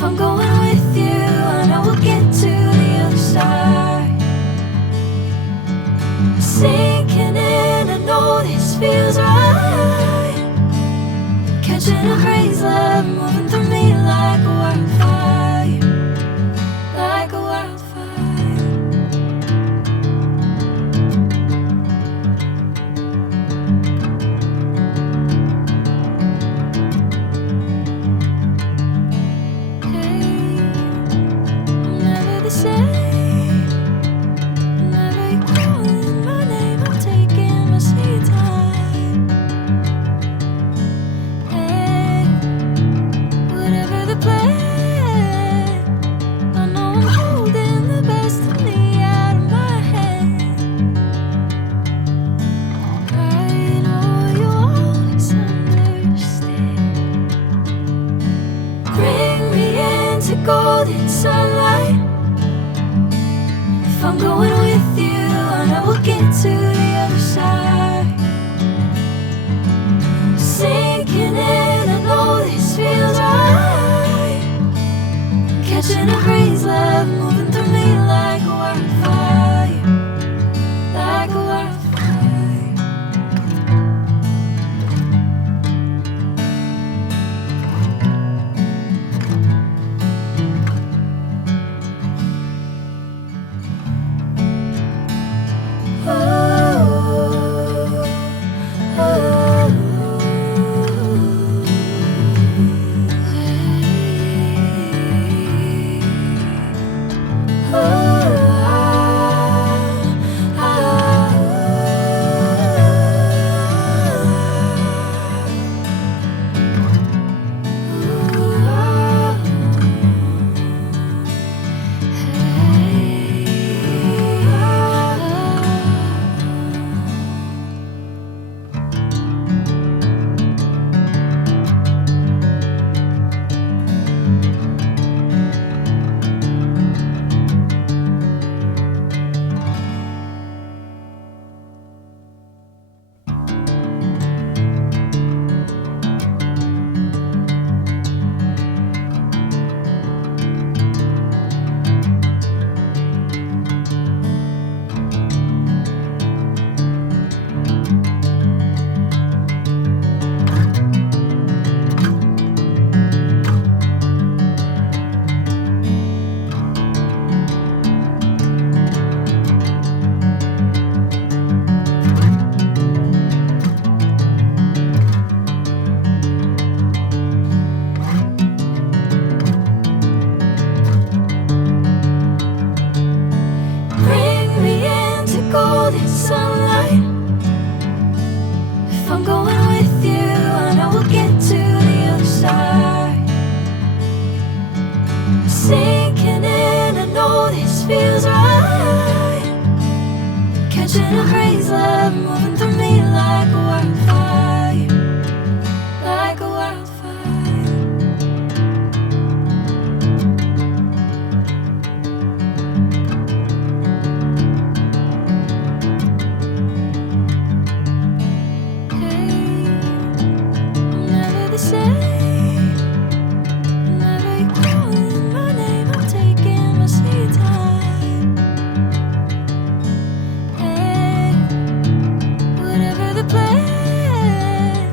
If I'm going with you, I know we'll get to the other side. Sinking in, I know this feels right. Catching a breeze, love moving through me like a wildfire, like a wildfire. Hey, I'm never the same. Whenever you're calling my name, I'm taking my sweet time. Hey, whatever the plan, I know I'm holding the best of me out of my hand. I know you always understand. Bring me into golden sunlight. If I'm going with you, I know we'll get to the other side. Sinking in, I know this feels right. Catching a breeze, love moving through me like a wildfire, like a wildfire. Bring me into golden sunlight. If I'm going with you, I know we'll get to the other side. Sinking in, I know this feels right. Catching a breeze, love moving through me like a wildfire, like a wildfire. Hey, I'm never the same. Whenever you're calling my name, I'm taking my sweet time. Hey, whatever the plan,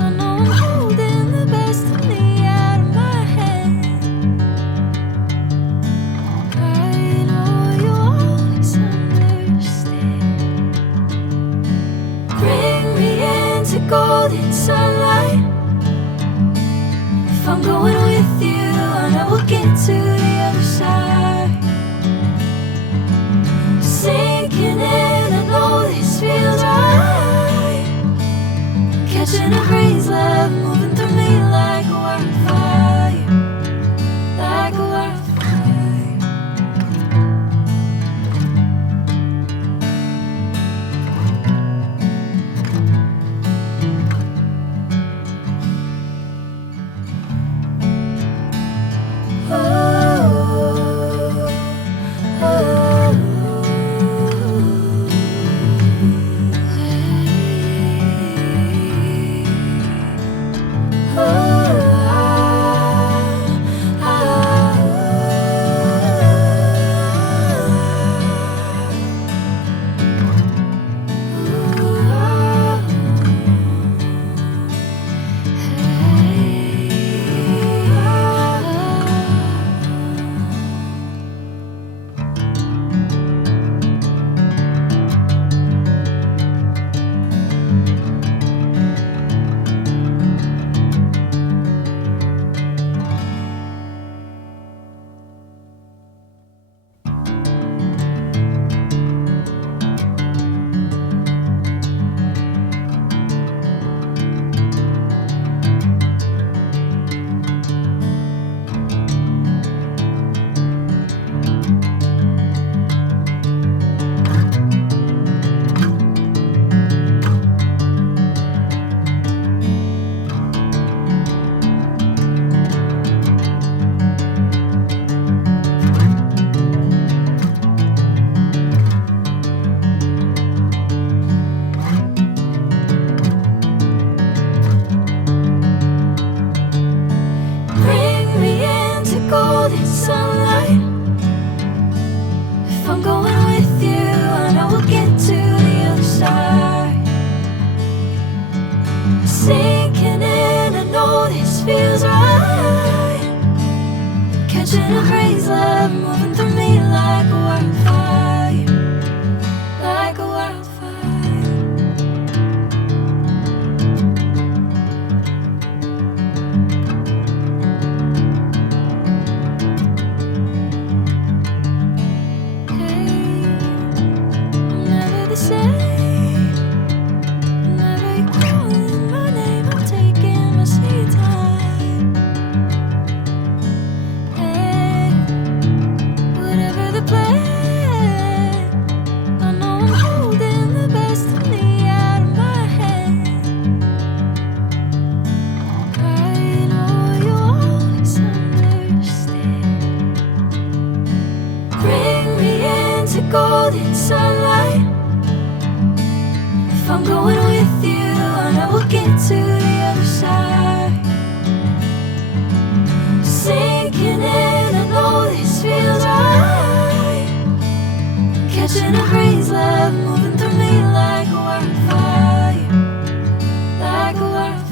I know I'm holding the best of me out of my hand. I know you always understand. Bring me into golden sunlight. If I'm going with you, I know we'll get to the other side. Sinking in, I know this feels right. Catching a breeze, love moving through me like a wildfire, like a wildfire. Oh, golden sunlight. If I'm going with you, I know we'll get to the other side. Sinking in, I know this feels right. Catching a breeze, love moving through me like a wildfire, like a wildfire. Golden sunlight. If I'm going with you, I know we'll get to the other side. Sinking in, I know this feels right. Catching a breeze, love moving through me like a wildfire, like a wildfire.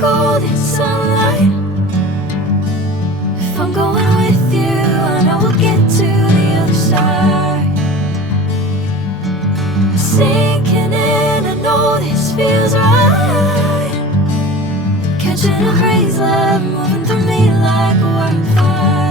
Golden sunlight. If I'm going with you, I know we'll get to the other side. Sinking in, I know this feels right. Catching a breeze, love moving through me like a wildfire.